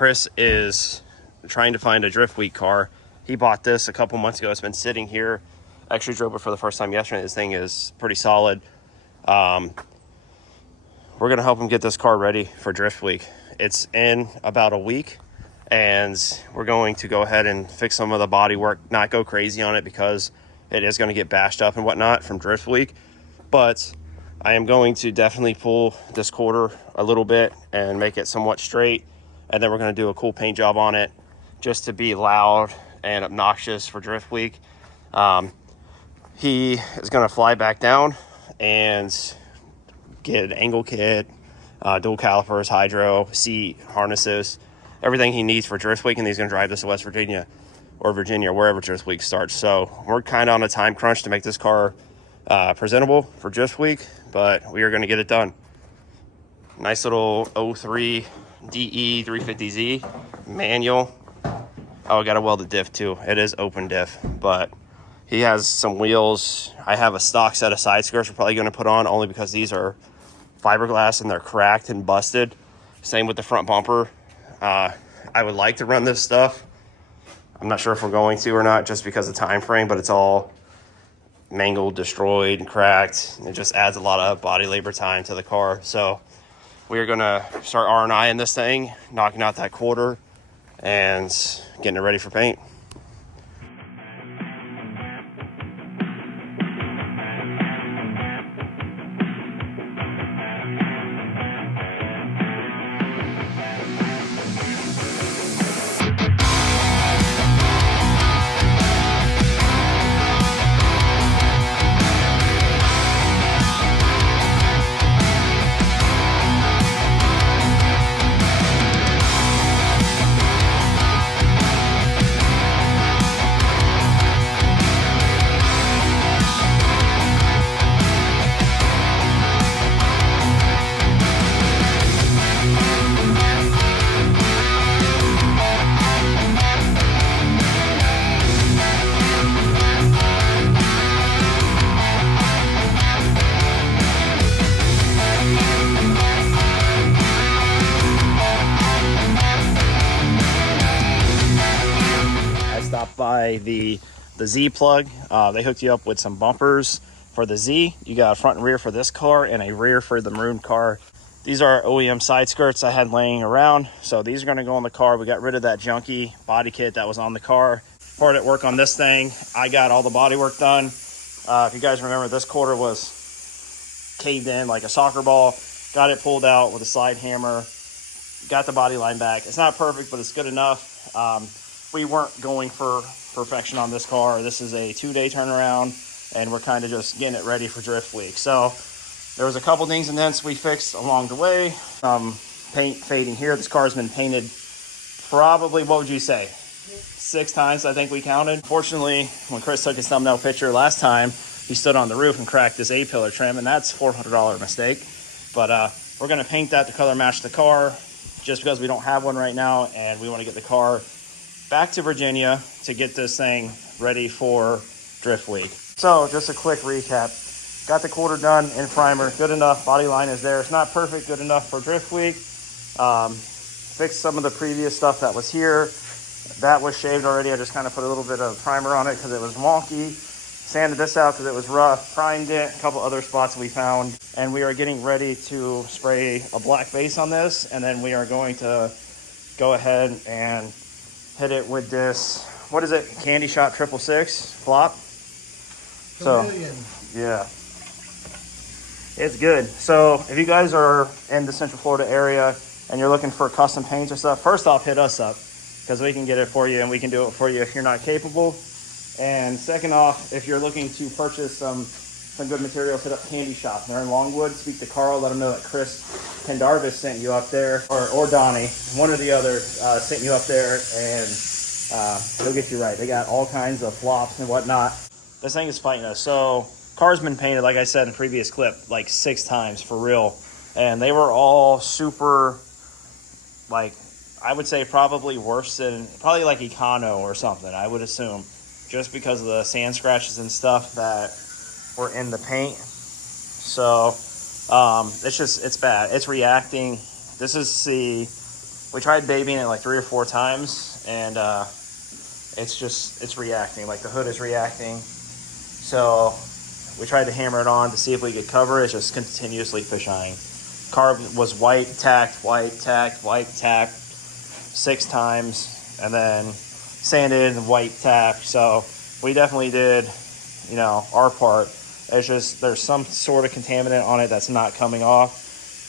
Chris is trying to find a Drift Week car. He bought this a couple months ago. It's been sitting here. I actually drove it for the first time yesterday. This thing is pretty solid. We're going to help him get this car ready for Drift Week. It's in about a week, and we're going to go ahead and fix some of the body work, not go crazy on it because it is going to get bashed up and whatnot from Drift Week. But I am going to definitely pull this quarter a little bit and make it somewhat straight. And then we're going to do a cool paint job on it just to be loud and obnoxious for Drift Week. He is going to fly back down and get an angle kit, dual calipers, hydro, seat, harnesses, everything he needs for Drift Week, and he's going to drive this to West Virginia or Virginia, wherever Drift Week starts. So we're kind of on a time crunch to make this car presentable for Drift Week, but we are going to get it done. Nice little 03 DE 350Z manual. Oh, I got to weld the diff too. It is open diff, but he has some wheels. I have a stock set of side skirts we're probably going to put on, only because these are fiberglass and they're cracked and busted. Same with the front bumper. I would like to run this stuff. I'm not sure if we're going to or not, just because of time frame, but it's all mangled, destroyed, and cracked. It just adds a lot of body labor time to the car. So we are going to start R&I in this thing, knocking out that quarter and getting it ready for paint. By the Z plug. They hooked you up with some bumpers for the Z. You got a front and rear for this car and a rear for the maroon car. These are OEM side skirts I had laying around, so these are going to go on the car. We got rid of that junky body kit that was on the car. Hard at work on this thing. I got all the body work done. If you guys remember, this quarter was caved in like a soccer ball. Got it pulled out with a slide hammer. Got the body line back. It's not perfect, but it's good enough. We weren't going for perfection on this car. This is a 2-day turnaround, and we're kind of just getting it ready for Drift Week. So there was a couple dings and dents we fixed along the way. Paint fading here. This car's been painted probably, what would you say, 6 times, I think we counted. Fortunately, when Chris took his thumbnail picture last time, he stood on the roof and cracked this A-pillar trim, and that's a $400 mistake. But we're going to paint that to color match the car, just because we don't have one right now, and we want to get the car back to Virginia to get this thing ready for Drift Week. So just a quick recap. Got the quarter done in primer, good enough. Body line is there. It's not perfect, good enough for Drift Week. Fixed some of the previous stuff that was here. That was shaved already. I just kind of put a little bit of primer on it because it was wonky. Sanded this out because it was rough. Primed it, a couple other spots we found. And we are getting ready to spray a black base on this. And then we are going to go ahead and hit it with this, what is it? Candy Shot 666 flop. Chameleon. So, yeah. It's good. So if you guys are in the Central Florida area and you're looking for custom paints or stuff, first off, hit us up because we can get it for you and we can do it for you if you're not capable. And second off, if you're looking to purchase some good materials, hit up Candy Shop. They're in Longwood. Speak to Carl. Let him know that Chris Pendarvis sent you up there, or Donnie, one or the other, sent you up there, and he'll get you right. They got all kinds of flops and whatnot. This thing is fighting us. So car's been painted, like I said in the previous clip, like 6 times for real. And they were all super, like, I would say probably worse than, probably like Econo or something, I would assume. Just because of the sand scratches and stuff that were in the paint. So it's bad. It's reacting. This is the we tried babying it like 3 or 4 times, and it's reacting. Like the hood is reacting. So we tried to hammer it on to see if we could cover it. It's just continuously fisheyeing. Car was white tacked, white tacked, white tacked 6 times, and then sanded and white tacked. So we definitely did, you know, our part. It's just there's some sort of contaminant on it that's not coming off.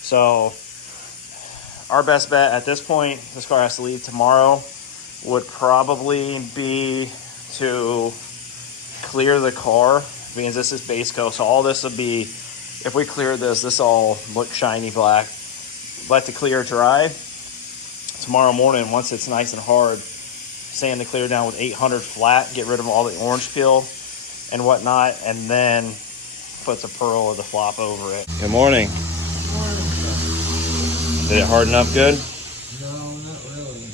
So our best bet at this point, this car has to leave tomorrow, would probably be to clear the car, because this is base coat. So all this would be, if we clear this all look shiny black. Let the clear dry. Tomorrow morning, once it's nice and hard, sand the clear down with 800 flat, get rid of all the orange peel and whatnot, and then put the pearl or the flop over it. Good morning. Good morning. Did it harden up good? No, not really.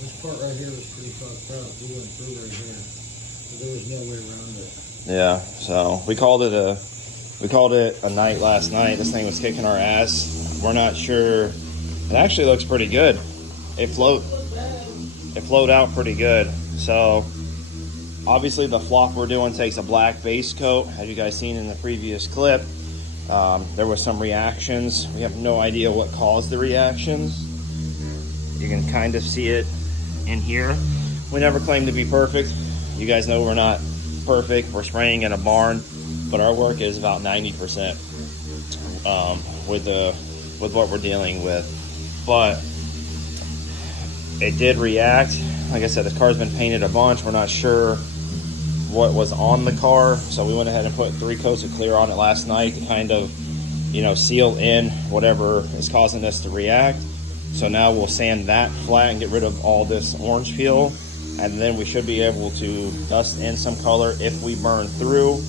This part right here was pretty fucked up. We went through right here. So there was no way around it. Yeah, so we called it a night last night. This thing was kicking our ass. We're not sure. It actually looks pretty good. It flowed out pretty good. So obviously the flop we're doing takes a black base coat, as you guys seen in the previous clip. There was some reactions. We have no idea what caused the reactions. You can kind of see it in here. We never claim to be perfect. You guys know we're not perfect. We're spraying in a barn, but our work is about 90% with what we're dealing with. But it did react. Like I said, this car's been painted a bunch. We're not sure what was on the car, so we went ahead and put 3 coats of clear on it last night to kind of, you know, seal in whatever is causing this to react. So now we'll sand that flat and get rid of all this orange peel, and then we should be able to dust in some color if we burn through,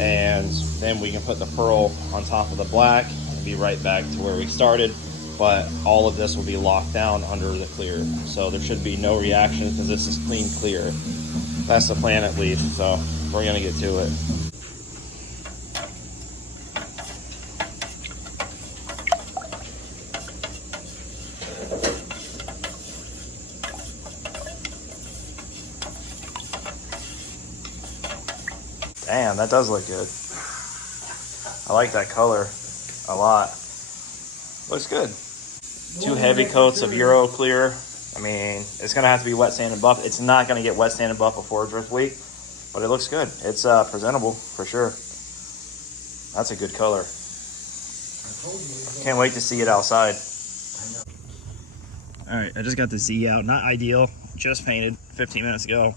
and then we can put the pearl on top of the black and be right back to where we started. But all of this will be locked down under the clear, so there should be no reaction because this is clean clear. That's the plan, at least. So we're gonna get to it. Damn, that does look good. I like that color a lot. Looks good. 2 heavy coats of Euro Clear. I mean, it's going to have to be wet sand and buff. It's not going to get wet sand and buff before Drift Week, but it looks good. It's presentable for sure. That's a good color. Can't wait to see it outside. All right, I just got the Z out. Not ideal. Just painted 15 minutes ago.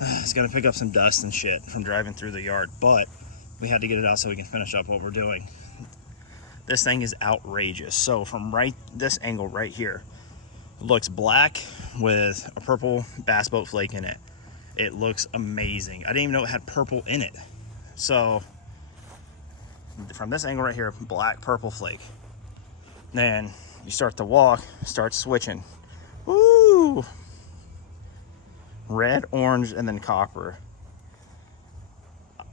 It's going to pick up some dust and shit from driving through the yard, but we had to get it out so we can finish up what we're doing. This thing is outrageous. So from this angle right here, it looks black with a purple bass boat flake in it. It looks amazing. I didn't even know it had purple in it. So from this angle right here, black purple flake. Then you start to walk, start switching. Woo! Red, orange, and then copper.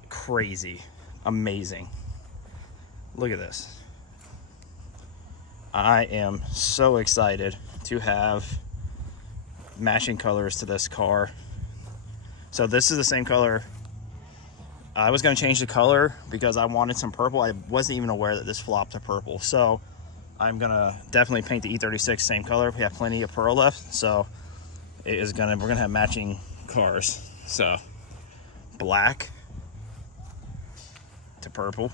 Crazy. Amazing. Look at this. I am so excited to have matching colors to this car. So this is the same color. I was going to change the color because I wanted some purple. I wasn't even aware that this flopped to purple. So I'm going to definitely paint the E36 same color. We have plenty of pearl left. So we're going to have matching cars. So black to purple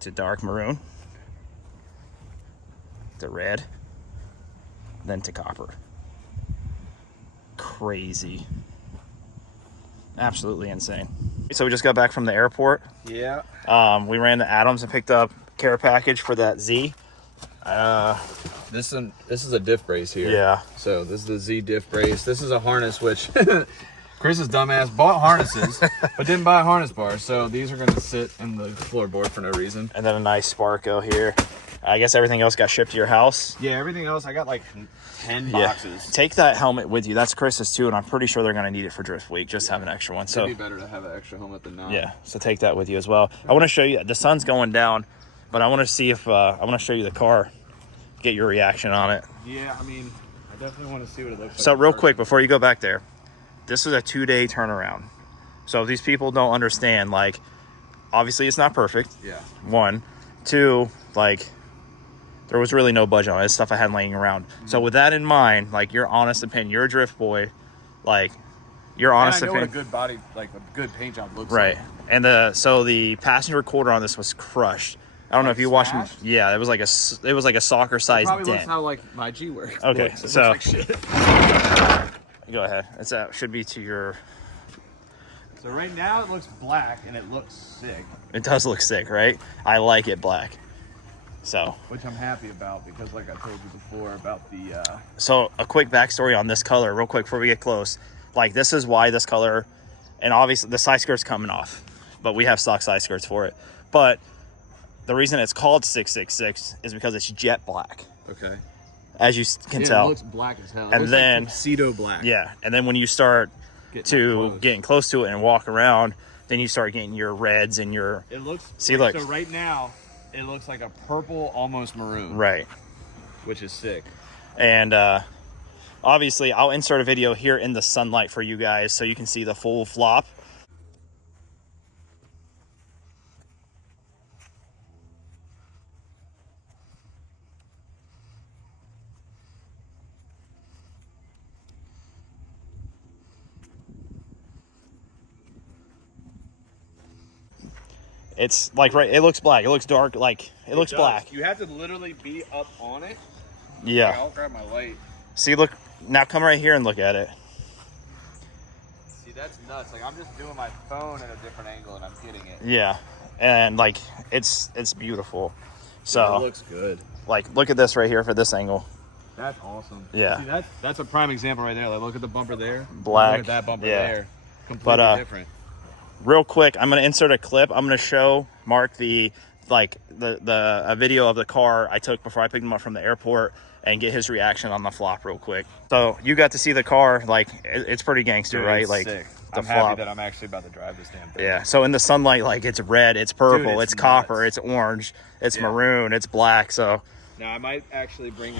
to dark maroon to red, then to copper. Crazy. Absolutely insane. So we just got back from the airport. Yeah. We ran to Adams and picked up care package for that Z. This is a diff brace here. Yeah. So this is the Z diff brace. This is a harness which Chris's dumbass bought harnesses but didn't buy a harness bar. So these are going to sit in the floorboard for no reason. And then a nice Sparko here. I guess everything else got shipped to your house. Yeah, everything else I got like 10 boxes. Take that helmet with you. That's Chris's too, and I'm pretty sure they're going to need it for Drift Week. Just have an extra one. So it'd be better to have an extra helmet than not. Yeah, so take that with you as well. I want to show you. The sun's going down, but I want to see if I want to show you the car get your reaction on it. Yeah, I mean, I definitely want to see what it looks like. So real quick, before you go back there, this is a 2-day turnaround. So if these people don't understand, like, obviously it's not perfect. Yeah. 1, 2, like, there was really no budget on it. It's stuff I had laying around. So with that in mind, like, your honest opinion, you're a drift boy, like, your honest I know what opinion. a good body, like a good paint job looks Right. like. And so the passenger quarter on this was crushed. I don't know if you watched. Smashed? Yeah, it was like a soccer sized Probably dent. looks how like my G works. Okay, Looks. It so- looks like shit. Go ahead. Should be to your. So right now it looks black and it looks sick, It does look sick, right? I like it black. So which I'm happy about because, like I told you before about the. So a quick backstory on this color, real quick, before we get close. Like, this is why this color, and obviously the side skirt's coming off, but we have stock side skirts for it. But the reason it's called 666 is because it's jet black, Okay. as you can Yeah, tell. it looks black as hell. It And looks then- like tuxedo black. Yeah, and then when you start getting close to it and walk around, then you start getting your reds and your It looks. See, look. So right now, it looks like a purple, almost maroon. right. Which is sick. And obviously, I'll insert a video here in the sunlight for you guys so you can see the full flop. It's like, right, it looks black. It looks dark. Like, it looks does. black. You have to literally be up on it. Yeah. I'll grab my light. See, look, now come right here and look at it. See, that's nuts. Like, I'm just doing my phone at a different angle and I'm hitting it. Yeah. And like, it's beautiful. It So, looks good. like, look at this right here for this angle. That's awesome. Yeah. See, that's a prime example right there. Like, look at the bumper there. Black. Look at that bumper Yeah. there. Completely But, different. Real quick, I'm going to insert a clip. I'm going to show Mark a video of the car I took before I picked him up from the airport and get his reaction on the flop real quick. So you got to see the car. Like, it's pretty gangster, Dude, right? it's like, sick. the I'm flop. happy that I'm actually about to drive this damn thing. Yeah. So in the sunlight, like, it's red, it's purple, Dude, it's it's copper, nuts. it's orange, it's Yeah. maroon, it's black. So Now I might actually bring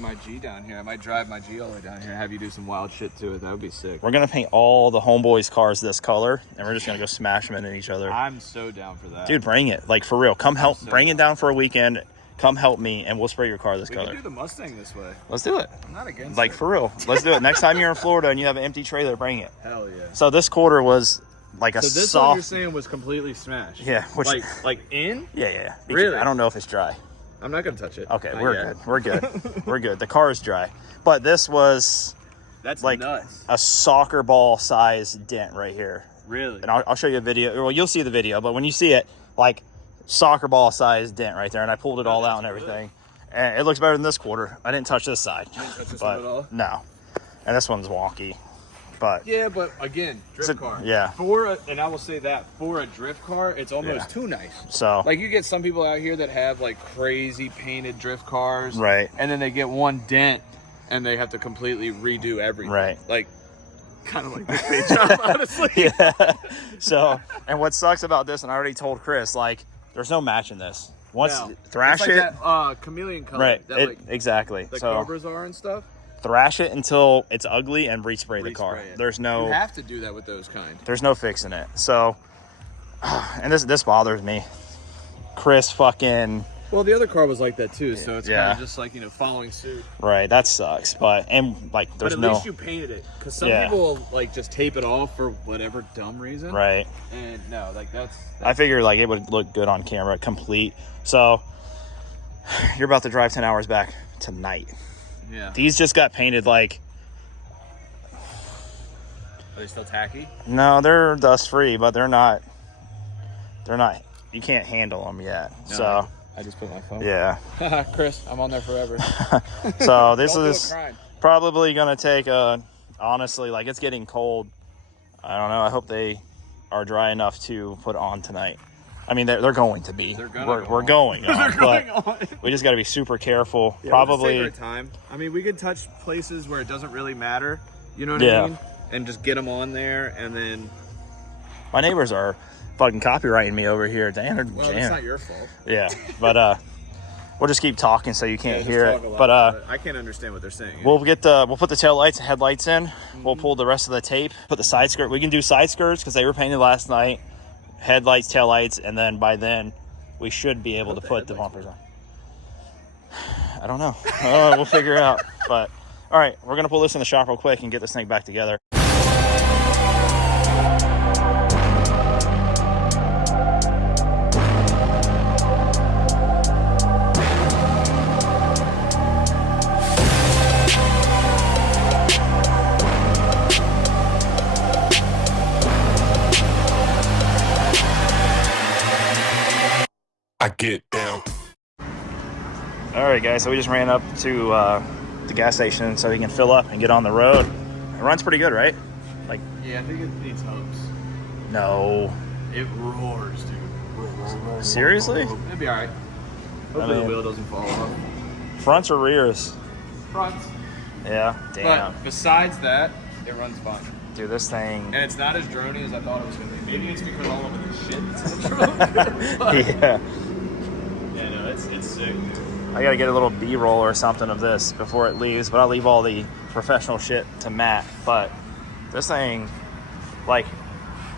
my G down here. I might drive my G all the way down here and have you do some wild shit to it. That would be sick. we're going to paint all the homeboys' cars this color, and we're just going to go smash them into each other. I'm so down for that. Dude, bring it. Like, for real. Come help. so Bring it down for a weekend. Come help me, and we'll spray your car this we color. can do the Mustang this way. Let's do it. I'm not against Like, it. for real. Let's do it. Next time you're in Florida and you have an empty trailer, bring it. Hell yeah. So this quarter was like a So this one you're soft. saying was completely smashed. Yeah, which, like in? yeah. Really? I don't know if it's dry. I'm not gonna touch it. Okay, Not we're yet. good. We're good. We're good. The car is dry, but this was That's like nuts. a soccer ball size dent right here. Really? And I'll show you a video. Well, you'll see the video, but when you see it, like, soccer ball size dent right there, and I pulled it all out and that's everything. And it looks better than this quarter. I didn't touch this side. You didn't touch this but one at all? No. And this one's wonky. But Yeah, but again, drift It's a- car. yeah. And I will say that for a drift car, it's almost Yeah. too nice. so Like you get some people out here that have like crazy painted drift cars, right. and then they get one dent and they have to completely redo everything. Right. Like, kind of like this paint job, honestly. Yeah. So, and what sucks about this, and I already told Chris, like, there's no matching this. Once No. thrash It's like it, that, chameleon color. right? That, like, Exactly. the So Cobras are and stuff. thrash it until it's ugly and respray the car. Respray it. There's You no, have to do that with those kind. there's no fixing it. So, and this bothers me. Chris fucking Well, the other car was like that too, so it's Yeah. kind of just like, following suit. right. That sucks. But and like But there's at no least you painted it, because some Yeah. people will like just tape it off for whatever dumb reason. right. And no, like that's I figured like it would look good on camera, complete. So you're about to drive 10 hours back tonight. yeah. These just got painted like, Are they still tacky? no, they're dust free, but they're not, you can't handle them yet. No, So I just put my phone. yeah. Chris, I'm on there forever. So this Don't do a is crime. probably going to take honestly, like, it's getting cold. I don't know. I hope they are dry enough to put on tonight. I mean, they're going to be. They're gonna we're go we're on. going on, They're going but on. we just got to be super careful. Yeah, Probably. we'll just take our time. I mean, we could touch places where it doesn't really matter. You know what Yeah. I mean? And just get them on there, and then. My neighbors are fucking copywriting me over here. Damn, Well, it's not your fault. yeah, but We'll just keep talking so you can't just hear talk it. a lot, But I can't understand what they're saying. we'll put the tail lights and headlights in. We'll pull the rest of the tape. Put the side skirt. We can do side skirts because they were painted last night. Headlights, tail lights, and then by then we should be able to put the bumpers on. I don't know. We'll figure it out. But all right, we're gonna pull this in the shop real quick and get this thing back together. I get down. All right, guys. So we just ran up to the gas station so he can fill up and get on the road. It runs pretty good, right? Like, Yeah, I think it needs hubs. no. It roars, dude. Seriously? It'll be all right. Hopefully the wheel doesn't fall off. Fronts or rears? Front. Yeah. Damn. But besides that, it runs fine. Dude, this thing. And it's not as drony as I thought it was going to be. Maybe it's because all of the shit that's in the trunk. Yeah. Yeah, no, it's sick, dude. I gotta get a little B-roll or something of this before it leaves, but I'll leave all the professional shit to Matt. But this thing, like,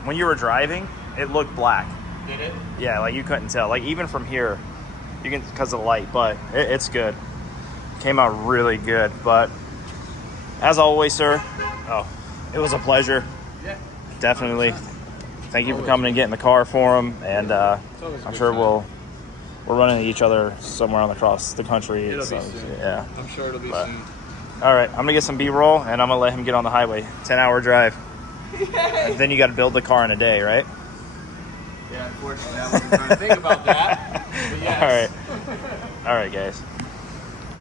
when you were driving, it looked black. Did it? Yeah, like you couldn't tell. Like even from here, you can because of the light, but it's good. Came out really good. But as always, sir, it was a pleasure. Yeah. Definitely. Thank you for coming and getting the car for him, and I'm sure we're running into each other somewhere across the country. It'll so, be soon. yeah. I'm sure it'll be But- soon. All right, I'm gonna get some B-roll, and I'm gonna let him get on the highway. 10-hour drive. And then you got to build the car in a day, right? Yeah, unfortunately, I wasn't trying to think about that. But yes. All right. All right, guys.